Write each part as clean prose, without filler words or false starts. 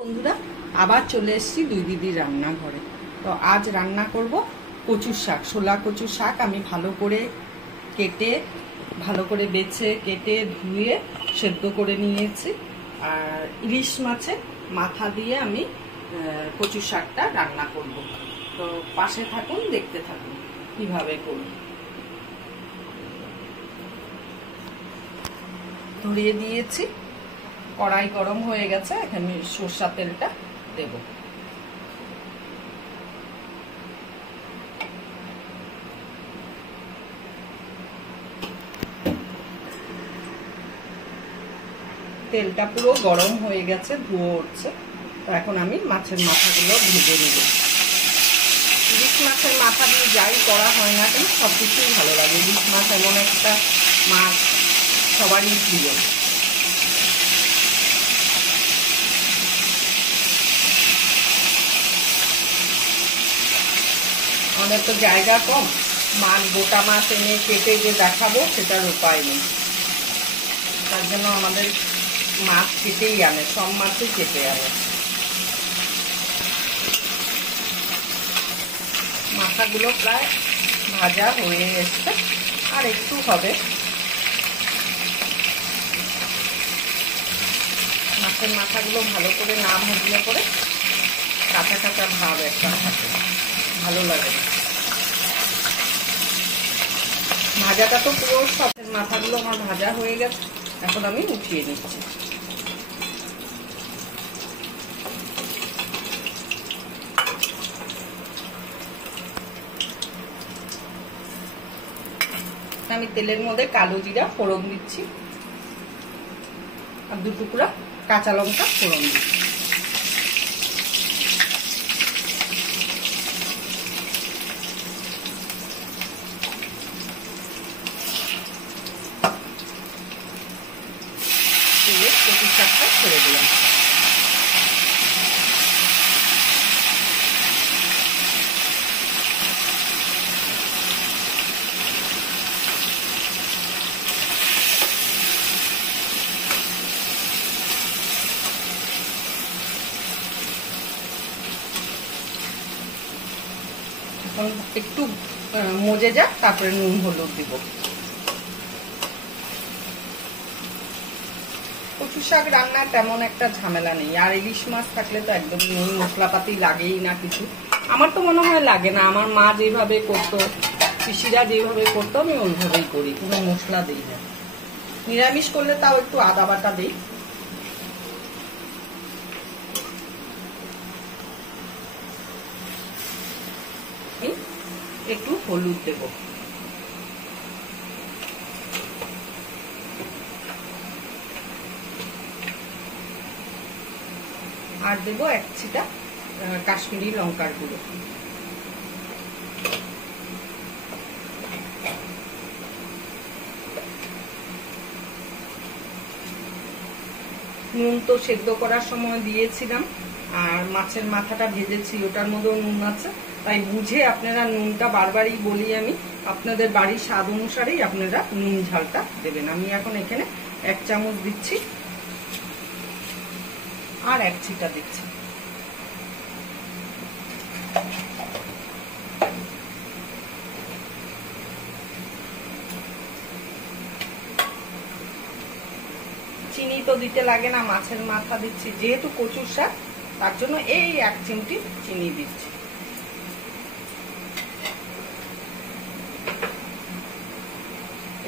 বন্ধুরা আবার চলে এসেছি দুই দিদির রান্নাঘরে। তো আজ রান্না করব কচুর শাক, শোলা কচুর শাক। আমি ভালো করে কেটে, ভালো করে বেছে কেটে ধুয়ে সেদ্ধ করে নিয়েছি। আর ইলিশ মাছের মাথা দিয়ে আমি কচুর শাকটা রান্না করব। তো পাশে থাকুন, দেখতে থাকুন কিভাবে করি। ধরিয়ে দিয়েছি, কড়াই গরম হয়ে গেছে, এখানে সরষের তেলটা দেব। তেলটা পুরো গরম হয়ে গেছে, ধুয়ো উঠছে। তো এখন আমি মাছের মাথাগুলো ভেজে নেব। ইলিশ মাছের মাথা দিয়ে যাই করা হয় না কেন সব কিছুই ভালো লাগে। ইলিশ মাছ এমন একটা মাছ, সবারই প্রিয়। আমাদের তো জায়গা কম, মাছ গোটা মাছ এনে কেটে যে দেখাবো সেটার উপায় নেই। তার জন্য আমাদের মাছ কেটেই আনে, সব মাছই কেটে আনে। মাথাগুলো প্রায় ভাজা হয়ে এসছে, আর একটু হবে। মাছের মাথাগুলো ভালো করে না ভাজলে পরে কাঁচা কাঁচা ভাব একটা থাকে, ভালো লাগে না। ভাজাটা তো পুরো সব মাথাগুলো আমার ভাজা হয়ে গেছে, এখন আমি উঠিয়ে নিচ্ছি। আমি তেলের মধ্যে কালো জিরা ফোড়ন দিচ্ছি, আর 2 টুকরা কাঁচা লঙ্কা ফোড়ন দিচ্ছি। কচুর শাকটা ছেড়ে দিলাম। এখন একটু মজে যাক, তারপরে নুন হলুদ দিব। কচুর শাক রান্না তেমন একটা ঝামেলা নেই, আর ইলিশ মাছ থাকলে তো একদম নুন মশলাপাতি লাগেই না কিছু। আমার তো মনে হয় লাগে না। আমার মা যেভাবে করতো, পিসিরা যেভাবে করতো, আমি ওইভাবেই করি, কোনো মশলা দিই না। নিরামিষ করলে তাও একটু আদা বাটা দিই। একটু হলুদ দেব, আর দেব 1 ছিটা কাশ্মীরি লঙ্কার গুঁড়ো। নুন তো সেদ্ধ করার সময় দিয়েছিলাম, আর মাছের মাথাটা ভেজেছি ওটার মধ্যেও নুন আছে। তাই বুঝে আপনারা নুনটা, বারবারই বলি আমি, আপনাদের বাড়ির স্বাদ অনুসারেই আপনারা নুন ঝালটা দেবেন। আমি এখন এখানে 1 চামচ দিচ্ছি, আর 1 ছিটা দিচ্ছি। চিনি তো দিতে লাগে না, মাছের মাথা দিচ্ছি যেহেতু কচুর শাক, তার জন্য এই 1 চিমটি চিনি দিচ্ছি।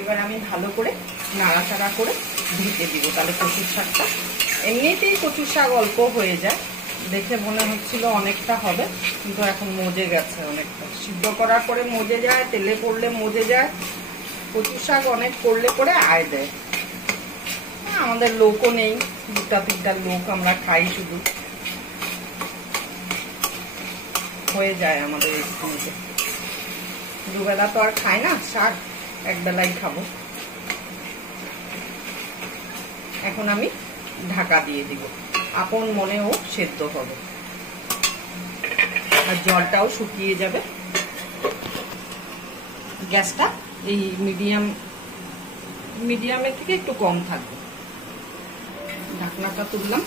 এবার আমি ভালো করে নাড়াচাড়া করে ঢেকে দিব, তাহলে কচুর শাকটা, এমনিতেই কচুর শাক অল্প হয়ে যায়, দেখে মনে হচ্ছিল অনেকটা হবে, কিন্তু এখন মজে গেছে অনেকটা। সিদ্ধ করার পরে মজে যায়, তেলে পড়লে মজে যায়। কচুর শাক অনেক করলে পরে আয় দেয়। আমাদের লোকও নেই, 2-3টা লোক, আমরা খাই শুধু, হয়ে যায় আমাদের একটুতে। দুবেলা তো আর খাই না শাক, একবেলাই খাবো। এখন আমি ঢাকা দিয়ে দিব, আপন মনেও সেদ্ধ হবে, আর জলটাও শুকিয়ে যাবে। গ্যাসটা এই মিডিয়ামের থেকে একটু কম থাকবে। ঢাকনাটা তুললাম।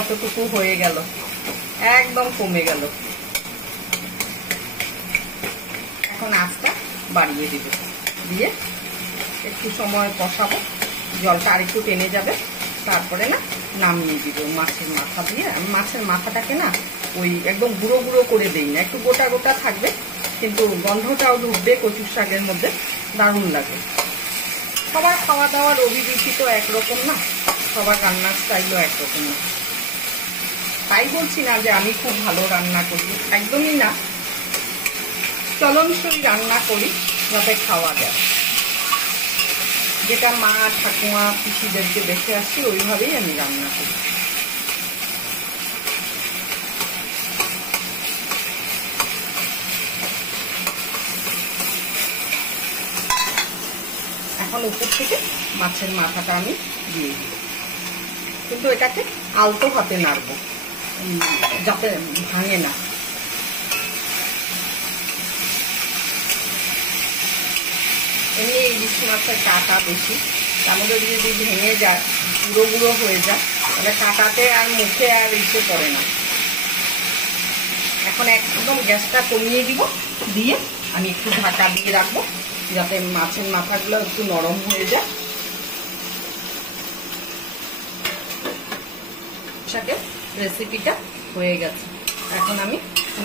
কতটুকু হয়ে গেল, একদম কমে গেল। এখন আঁচটা বাড়িয়ে দিব, দিয়ে একটু সময় কষাবো, জলটা আরেকটু টেনে যাবে, তারপরে না নামিয়ে দিব। মাছের মাথা দিয়ে, আমি মাছের মাথাটাকে না ওই একদম গুঁড়ো গুঁড়ো করে দিই না, একটু গোটা গোটা থাকবে, কিন্তু গন্ধটাও ঢুকবে কচুর শাকের মধ্যে, দারুণ লাগে। সবার খাওয়া দাওয়ার অভিরুচি তো একরকম না, সবার রান্নার স্টাইলও একরকম না। তাই বলছি না যে আমি খুব ভালো রান্না করি, একদমই না, চলনসই রান্না করি যাতে খাওয়া যায়। যেটা মা ঠাকুমা পিসিদেরকে দেখে আসছি ওইভাবেই আমি রান্না করি। এখন উপর থেকে মাছের মাথাটা আমি দিয়ে দিই, কিন্তু এটাকে আলতো হাতে নাড়বো যাতে ভাঙে না। এমনি ইলিশ মাছের কাঁটা বেশি, তার মধ্যে যদি ভেঙে যায়, গুঁড়ো গুঁড়ো হয়ে যায়, তাহলে কাঁটাতে আর মুখে আর ইসে পড়ে না। এখন একদম গ্যাসটা কমিয়ে দিব, দিয়ে আমি একটু ঢাকা দিয়ে রাখবো যাতে মাছের মাথাগুলো একটু নরম হয়ে যায়। শাকের রেসিপিটা হয়ে গেছে, এখন আমি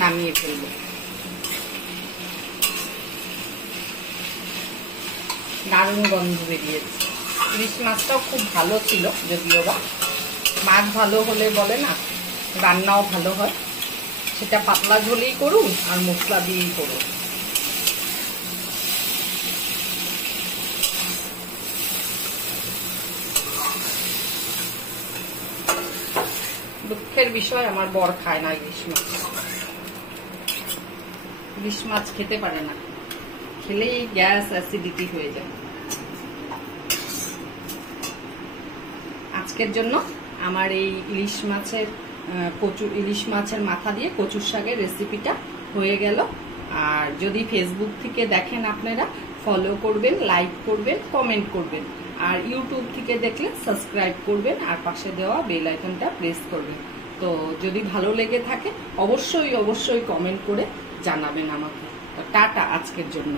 নামিয়ে ফেলবো। দারুণ গন্ধ বেরিয়েছে। ইলিশ মাছটাও খুব ভালো ছিল, যদিও বা মাছ ভালো হলে বলে না রান্নাও ভালো হয়, সেটা পাতলা ঝোলেই করুন আর মশলা দিয়েই করুন। দুঃখের বিষয় আমার বর খায় না ইলিশ মাছ, ইলিশ মাছ খেতে পারে না, খেলেই গ্যাস অ্যাসিডিটি হয়ে যায়। আজকের জন্য আমার এই ইলিশ মাছের মাথা দিয়ে কচুর শাকের রেসিপিটা হয়ে গেল। আর যদি ফেসবুক থেকে দেখেন আপনারা ফলো করবেন, লাইক করবেন, কমেন্ট করবেন, আর ইউটিউব থেকে দেখলে সাবস্ক্রাইব করবেন আর পাশে দেওয়া বেল আইকনটা প্রেস করবেন। তো যদি ভালো লেগে থাকে অবশ্যই অবশ্যই কমেন্ট করে জানাবেন আমাকে। টাটা আজকের জন্য।